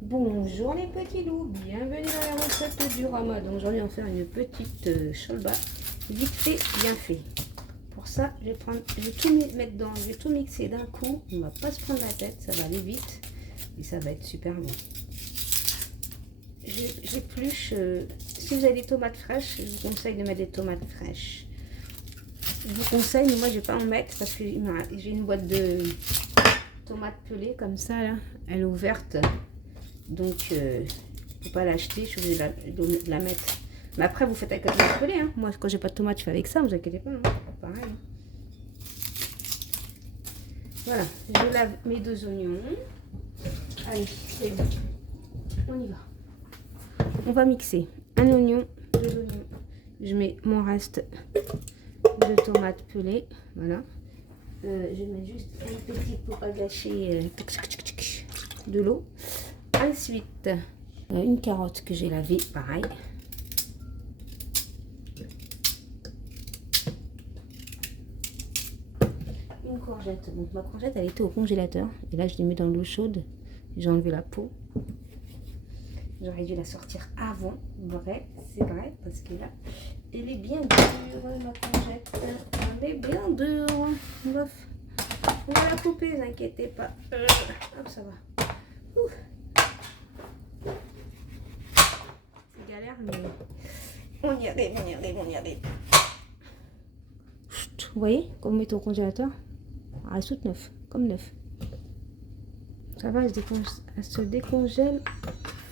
Bonjour les petits loups, bienvenue dans la recette du Rama. Donc aujourd'hui on va faire une petite cholba vite fait, bien fait. Pour ça, je vais tout mettre dans, je vais tout mixer d'un coup. On va pas se prendre la tête, ça va aller vite et ça va être super bon. J'épluche. Si vous avez des tomates fraîches, je vous conseille de mettre des tomates fraîches. Je vous conseille, mais moi je vais pas en mettre parce que j'ai une boîte de tomates pelées comme ça là, elle est ouverte. Donc, faut pas l'acheter, je suis obligée de la mettre. Mais après, vous faites avec la tomate pelée. Hein. Moi, quand j'ai pas de tomate, je fais avec ça, vous inquiétez pas. Hein. Pareil. Voilà, je lave mes 2 oignons. Allez, c'est bon. On y va. On va mixer un oignon, 2 oignons. Je mets mon reste de tomates pelées. Voilà. Je mets juste un petit pour pas gâcher de l'eau. Ensuite, une carotte que j'ai lavée, pareil. Une courgette. Donc ma courgette, elle était au congélateur. Et là, je l'ai mis dans l'eau chaude. J'ai enlevé la peau. J'aurais dû la sortir avant. Vrai, c'est vrai. Parce que là, elle est bien dure, ma courgette. Elle est bien dure. Bof. On va la couper, ne vous inquiétez pas. Hop, ça va. Ouf. C'est galère, mais on y arrive, on y arrive, on y arrive. Vous voyez, comme on met au congélateur, elle reste toute neuve, comme neuf. Ça va, elle se décongèle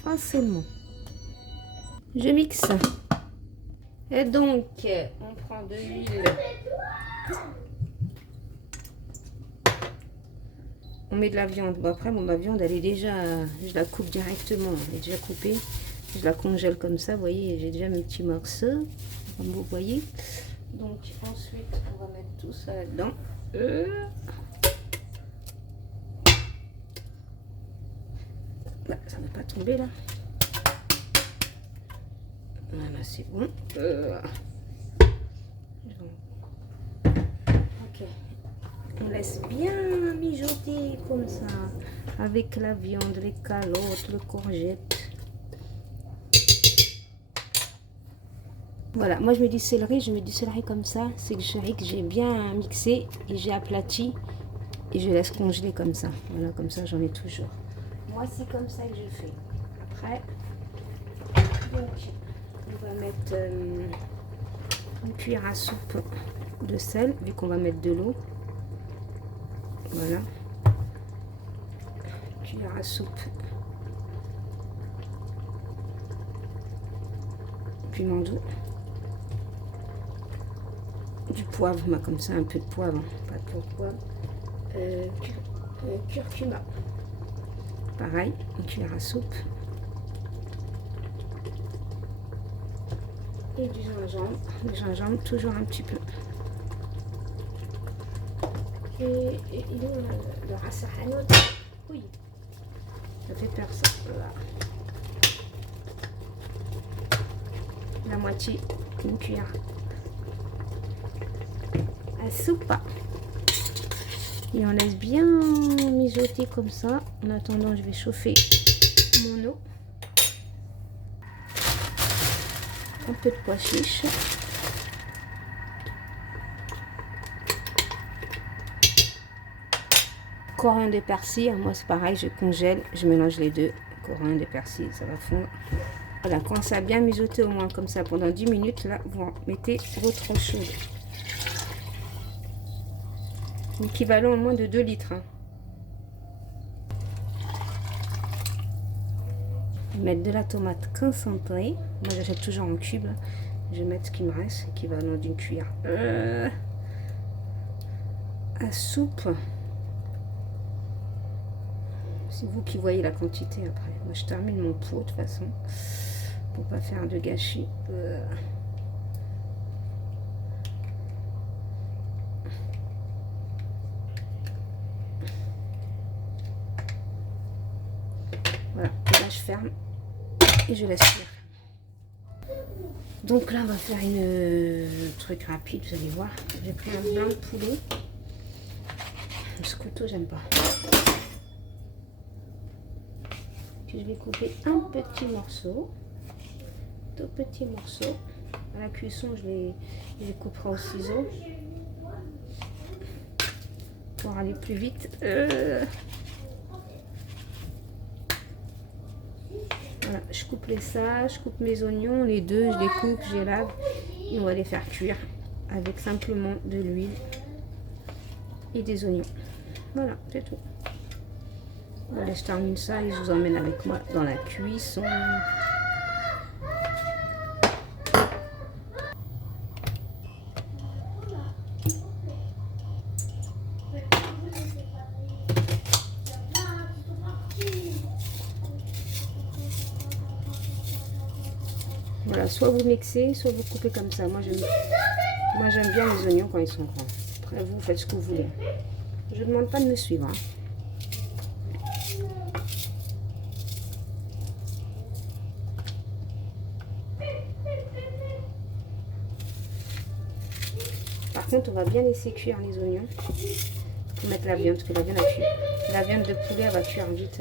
facilement. Je mixe. Et donc, on prend de l'huile. On met de la viande. Bon, après, ma viande, elle est déjà... Je la coupe directement. Elle est déjà coupée. Je la congèle comme ça. Vous voyez, j'ai déjà mes petits morceaux. Comme vous voyez. Donc, ensuite, on va mettre tout ça là-dedans. Bah, ça ne va pas tomber, là. Voilà, c'est bon. Ok. On laisse bien mijoter comme ça, avec la viande, les calottes, le courgette. Voilà, moi je mets du céleri, comme ça. C'est le céleri que j'ai bien mixé et j'ai aplati. Et je laisse congeler comme ça. Voilà, comme ça j'en ai toujours. Moi c'est comme ça que je fais. Après, donc, on va mettre une cuillère à soupe de sel, vu qu'on va mettre de l'eau. Voilà, cuillère à soupe piment doux, du poivre, comme ça, un peu de poivre, pas trop de poivre, curcuma, pareil, une cuillère à soupe, et du gingembre, le gingembre toujours un petit peu. Et il est le rassahanot. Oui, ça fait peur ça. Voilà. La moitié, une cuillère à soupe. Et on laisse bien mijoter comme ça. En attendant, je vais chauffer mon eau. Un peu de pois chiche. Coriandre et persil, moi c'est pareil, je congèle, je mélange les deux. Coriandre et persil, ça va fondre. Voilà, quand ça a bien mijoté au moins comme ça pendant 10 minutes, là, vous mettez votre eau chaude. L'équivalent au moins de 2 litres. Hein. Je vais mettre de la tomate concentrée. Moi, j'achète toujours en cube. Là. Je vais mettre ce qui me reste, équivalent d'une cuillère à soupe. C'est vous qui voyez la quantité après. Moi, je termine mon pot de toute façon. Pour pas faire de gâchis. Voilà, et là je ferme et je laisse cuire. Donc là on va faire une truc rapide, vous allez voir. J'ai pris un blanc de poulet. Ce couteau j'aime pas. je vais couper un petit morceau, tout petit morceau. À la cuisson, je les couperai au ciseau pour aller plus vite. Voilà, je coupe je coupe mes oignons, les deux, je les coupe, je les lave et on va les faire cuire avec simplement de l'huile et des oignons. Voilà, c'est tout. Voilà, je termine ça et je vous emmène avec moi dans la cuisson. Voilà, soit vous mixez, soit vous coupez comme ça. Moi j'aime bien les oignons quand ils sont grands. Après vous faites ce que vous voulez. Je ne demande pas de me suivre. Hein. Par contre, on va bien laisser cuire les oignons pour mettre la viande, parce que la viande, la viande de poulet elle va cuire vite.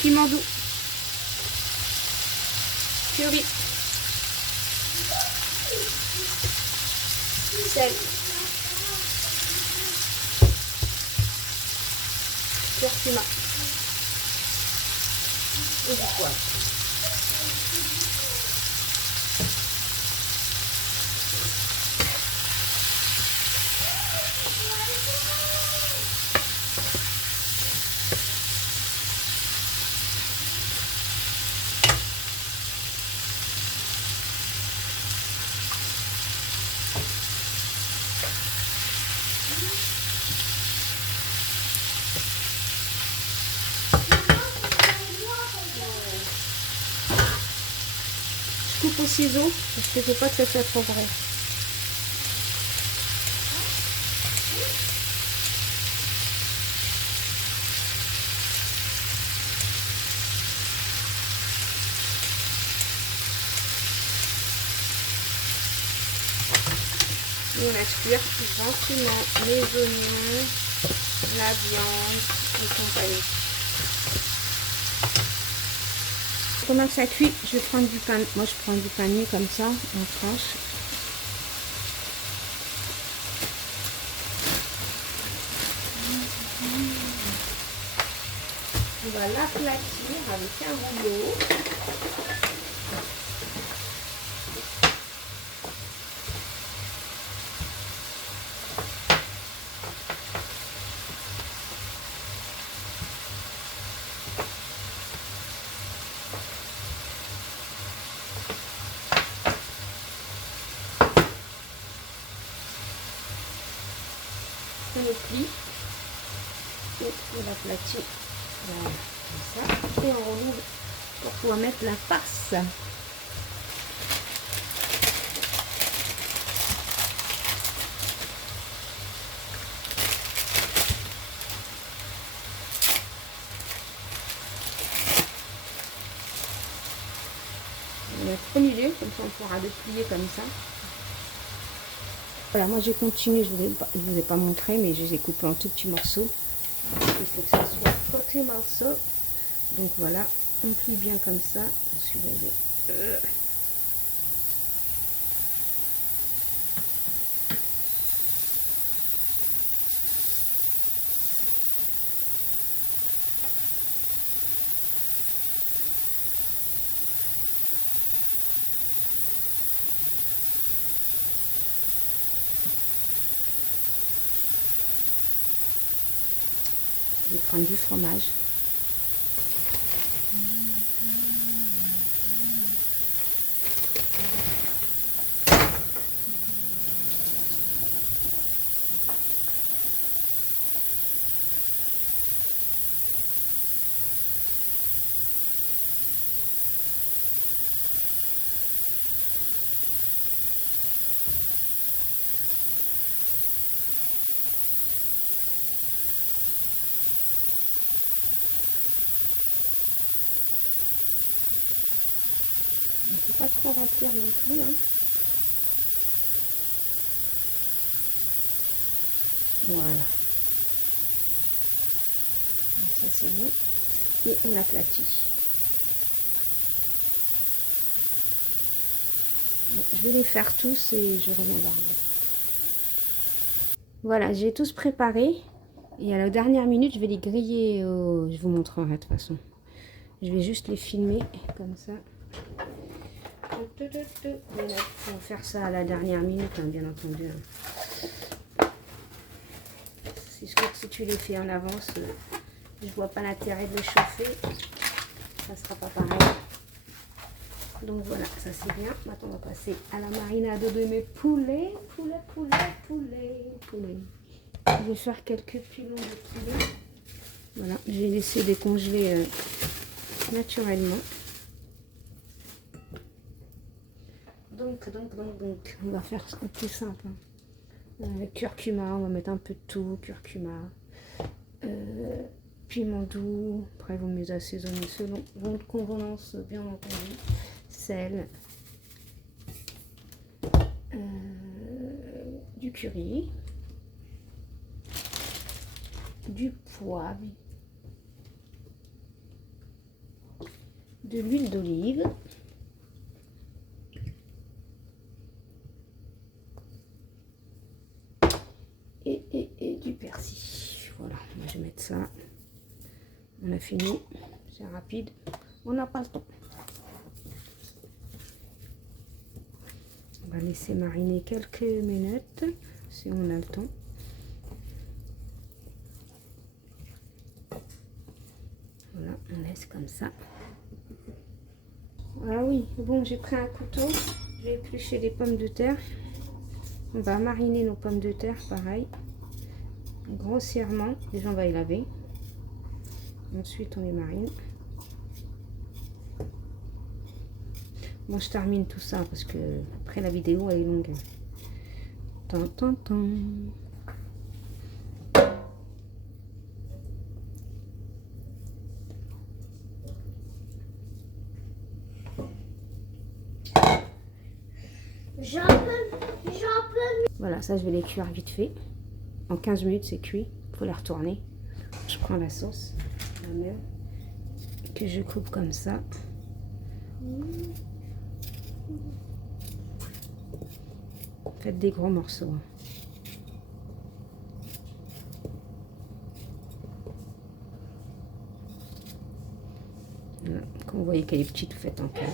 Piment doux, curry, sel, curcuma et du poivre. Je coupe au ciseau parce qu'il ne faut pas que ça soit trop vrai. Et on laisse cuire gentiment les oignons, la viande et compagnie. Pendant que ça cuit, je vais prendre du pain. Moi, je prends du pain de mie comme ça, en tranche. On va l'aplatir avec un rouleau. On le plie et on l'aplatit. Voilà, comme ça. Et on roule pour pouvoir mettre la farce. On va mettre au milieu, comme ça on pourra le plier comme ça. Voilà, moi j'ai continué, je ne vous ai pas montré, mais je les ai coupés en tout petits morceaux. Il faut que ça soit côté morceau. Donc voilà, on plie bien comme ça. Ensuite, je vais prendre du fromage. trop remplir non plus. Hein. Voilà. Donc ça c'est bon. Et on aplatit. Bon, je vais les faire tous et je reviens vers vous. Voilà, j'ai tous préparé. Et à la dernière minute, je vais les griller. Je vous montrerai de toute façon. Je vais juste les filmer comme ça. On va faire ça à la dernière minute, hein, bien entendu. Si tu les fais en avance, je vois pas l'intérêt de les chauffer. Ça sera pas pareil. Donc voilà, ça c'est bien. Maintenant, on va passer à la marinade de mes poulets. Poulet. Je vais faire quelques pilons de poulet. Voilà, j'ai laissé décongeler naturellement. Donc, on va faire un plus simple. Hein. Curcuma, on va mettre un peu de tout, curcuma, piment doux. Après, vous les assaisonnez selon votre convenance, bien entendu. Sel, du curry, du poivre, de l'huile d'olive. Et du persil. Voilà, moi je vais mettre ça. On a fini, c'est rapide, on n'a pas le temps. On va laisser mariner quelques minutes si on a le temps. Voilà, on laisse comme ça. Ah oui, bon, j'ai pris un couteau, je vais éplucher les pommes de terre. On va mariner nos pommes de terre, pareil, grossièrement. Déjà, on va les laver. Ensuite, on les marine. Moi, je termine tout ça parce que après la vidéo, elle est longue. Tan. Voilà, ça, je vais les cuire vite fait. En 15 minutes, c'est cuit. Il faut les retourner. Je prends la sauce, la même, que je coupe comme ça. Faites des gros morceaux. Voilà. Quand vous voyez qu'elle est petite, vous faites en 4.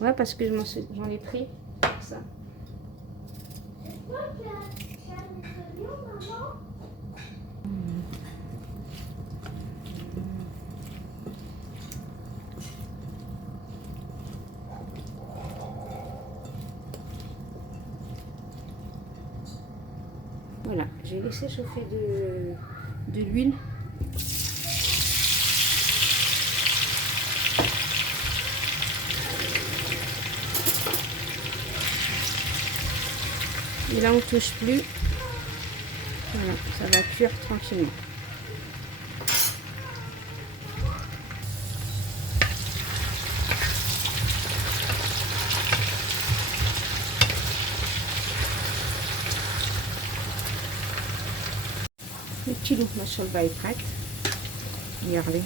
Ouais, parce que j'en ai pris pour ça. Voilà, j'ai laissé chauffer de l'huile. Et là, on ne touche plus. Voilà, ça va cuire tranquillement. Le petit loup, ma cholba est prête. Regardez.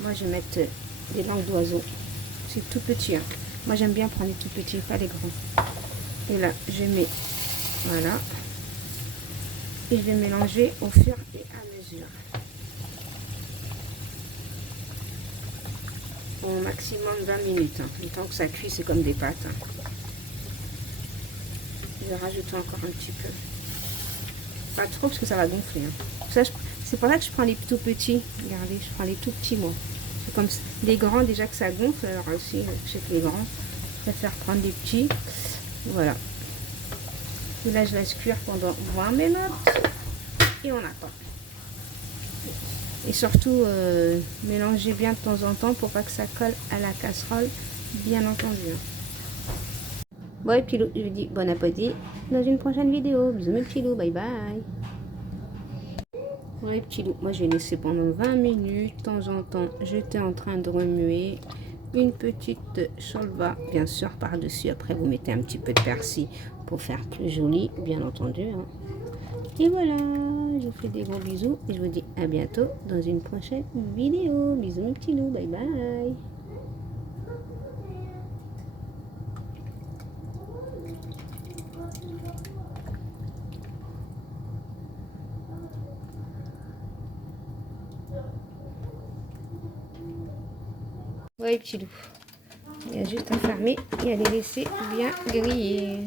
Moi, je vais mettre des langues d'oiseau. C'est tout petit. Hein. Moi, j'aime bien prendre les tout petits, pas les grands. Et là, je mets, voilà. Et je vais mélanger au fur et à mesure. Au maximum 20 minutes. Hein. Le temps que ça cuit, c'est comme des pâtes. Hein. Je vais rajouter encore un petit peu. Pas trop parce que ça va gonfler. Hein. C'est pour ça que je prends les tout petits. Regardez, je prends les tout petits moi. C'est comme ça. Les grands déjà que ça gonfle. Alors aussi, je sais que les grands, je préfère prendre des petits. Voilà. Et là, je laisse cuire pendant 20 minutes. Et on attend. Et surtout, mélanger bien de temps en temps pour pas que ça colle à la casserole, bien entendu. Bon, et puis je vous dis bon appétit dans une prochaine vidéo. Bisous mes petits loups, bye bye. Ouais, petit loup. Moi, j'ai laissé pendant 20 minutes. De temps en temps, j'étais en train de remuer. Une petite cholva, bien sûr, par-dessus. Après, vous mettez un petit peu de persil pour faire plus joli, bien entendu. Hein. Et voilà, je vous fais des gros bisous et je vous dis à bientôt dans une prochaine vidéo. Bisous mes petits loups, bye bye. Ouais, petit loup. Il y a juste à fermer et à les laisser bien griller.